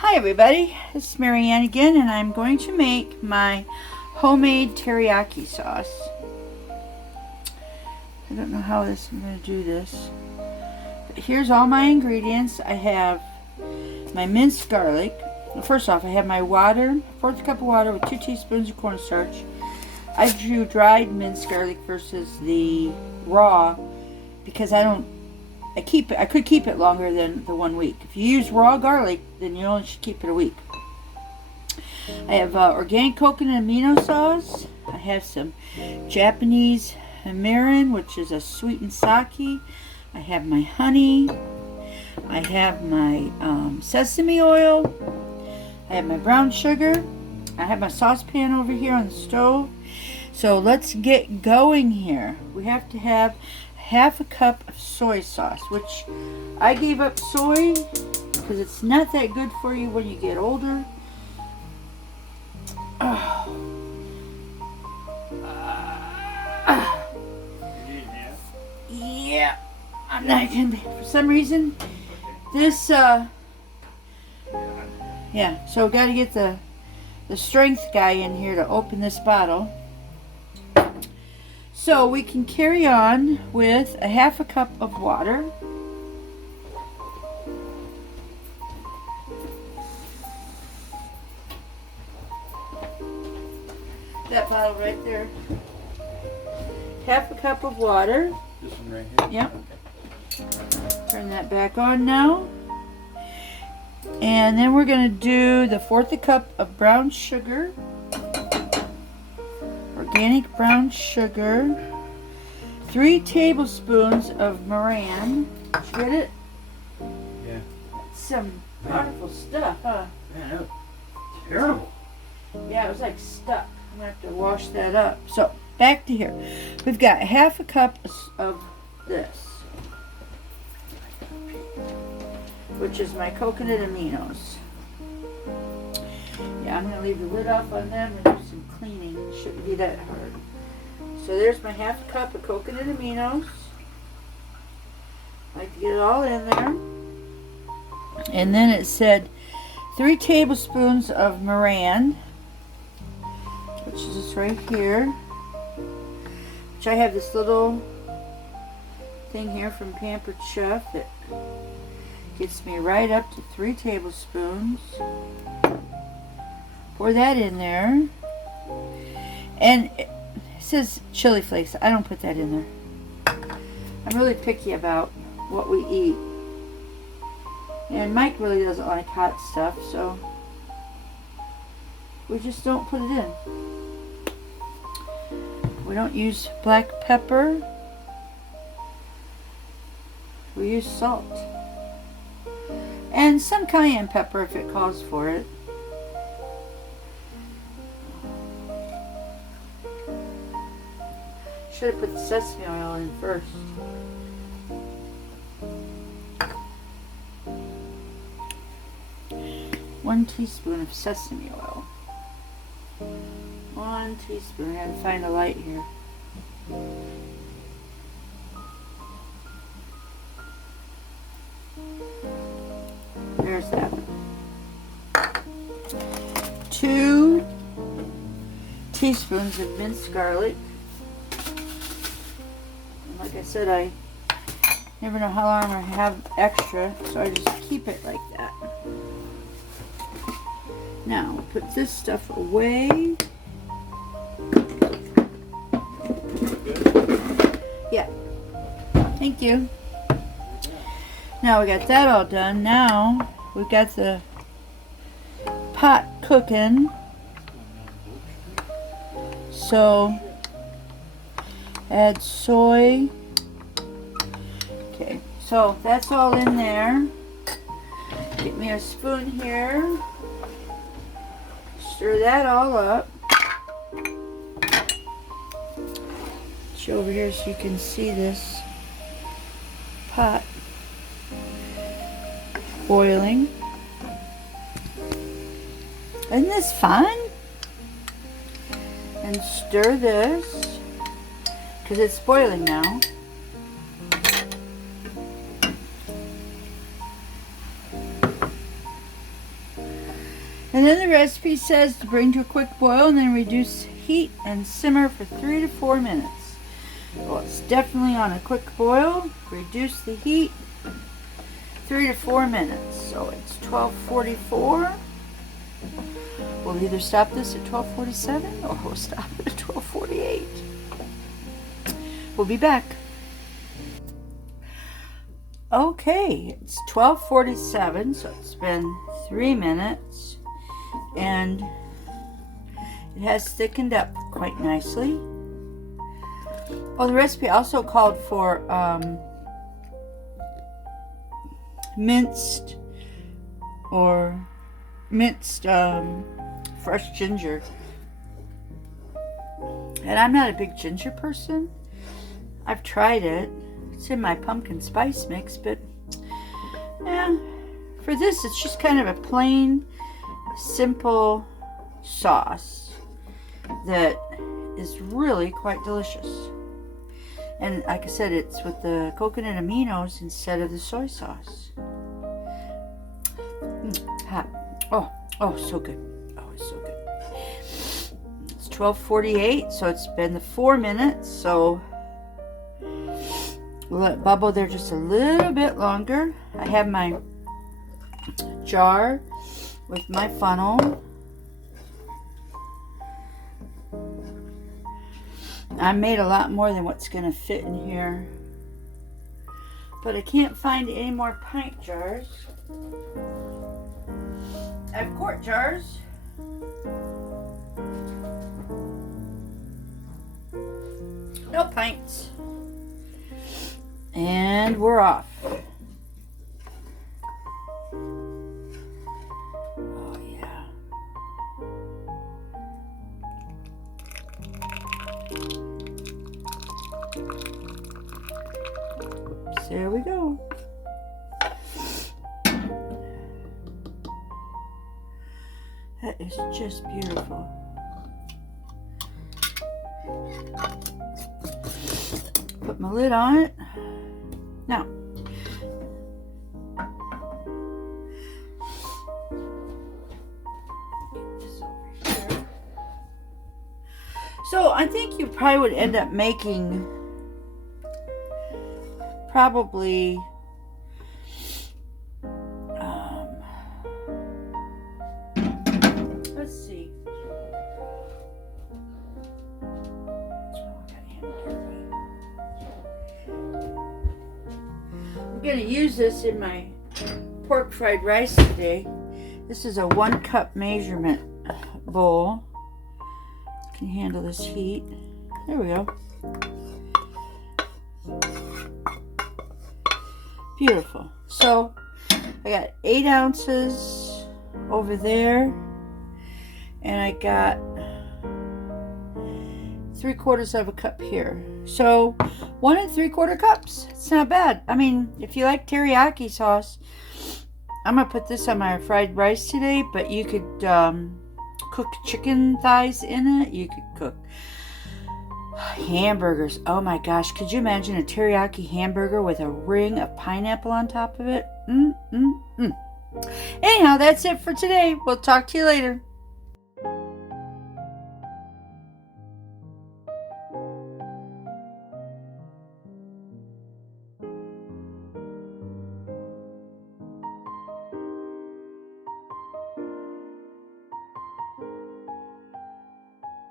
Hi everybody, this is Marianne again, and I'm going to make my homemade teriyaki sauce. I don't know how I'm going to do this, but here's all my ingredients. I have my minced garlic. First off, I have my water, 1/4 cup of water with 2 teaspoons of cornstarch. I drew dried minced garlic versus the raw because I could keep it longer than the 1 week. If you use raw garlic, then you only should keep it a week. I have organic coconut amino sauce. I have some Japanese mirin, which is a sweetened sake. I have my honey. I have my sesame oil. I have my brown sugar. I have my saucepan over here on the stove. So let's get going here. We have to have 1/2 cup of soy sauce, which I gave up soy because it's not that good for you when you get older. Yeah, I'm not gonna be, for some reason this yeah, so got to get the strength guy in here to open this bottle. So we can carry on with 1/2 cup of water. That bottle right there. 1/2 cup of water. This one right here? Yep. Turn that back on now. And then we're going to do the 1/4 cup of brown sugar. Organic brown sugar, 3 tablespoons of meringue. Did you get it? Yeah. That's some wonderful stuff, huh? Man, that was terrible. Yeah, it was like stuck. I'm gonna have to wash that up. So back to here. We've got 1/2 cup of this, which is my coconut aminos. Yeah, I'm going to leave the lid off on them and do some cleaning. It shouldn't be that hard. So there's my 1/2 cup of coconut aminos. I like to get it all in there. And then it said 3 tablespoons of meringue, which is this right here. Which I have this little thing here from Pampered Chef that gets me right up to 3 tablespoons. Pour that in there. And it says chili flakes. I don't put that in there. I'm really picky about what we eat. And Mike really doesn't like hot stuff, so we just don't put it in. We don't use black pepper. We use salt. And some cayenne pepper if it calls for it. Should have put the sesame oil in first. One teaspoon of sesame oil. 1 teaspoon. I gotta find a light here. There's that. 2 teaspoons of minced garlic. Like I said, I never know how long I have extra, so I just keep it like that. Now, we'll put this stuff away. Yeah. Thank you. Now we got that all done. Now we've got the pot cooking. So add soy. Okay, so that's all in there. Get me a spoon here. Stir that all up. Get you over here so you can see this pot boiling. Isn't this fun? And stir this because it's boiling now. And then the recipe says to bring to a quick boil and then reduce heat and simmer for 3 to 4 minutes. Well, it's definitely on a quick boil. Reduce the heat 3 to 4 minutes. So it's 12:44. We'll either stop this at 12:47 or we'll stop it at 12:48. We'll be back. Okay, it's 12:47, so it's been 3 minutes, and it has thickened up quite nicely. Oh, the recipe also called for minced fresh ginger. And I'm not a big ginger person. I've tried it. It's in my pumpkin spice mix, but yeah, for this it's just kind of a plain, simple sauce that is really quite delicious. And like I said, it's with the coconut aminos instead of the soy sauce. Hot. Oh, so good. Oh, it's so good. It's 12:48, so it's been the 4 minutes, so we'll let it bubble there just a little bit longer. I have my jar with my funnel. I made a lot more than what's going to fit in here, but I can't find any more pint jars. I have quart jars. No pints. And we're off. Oh yeah. Oops, there we go. That is just beautiful. Put my lid on it. Now, get this over here. So I think you probably would end up making probably let's see. I'm going to use this in my pork fried rice today. This is a 1 cup measurement bowl. Can handle this heat. There we go. Beautiful. So I got 8 ounces over there, and I got 3/4 of a cup here. So 1 3/4 cups. It's not bad. I mean, if you like teriyaki sauce, I'm gonna put this on my fried rice today, but you could cook chicken thighs in it. You could cook hamburgers. Oh my gosh, could you imagine a teriyaki hamburger with a ring of pineapple on top of it? Anyhow, that's it for today. We'll talk to you later.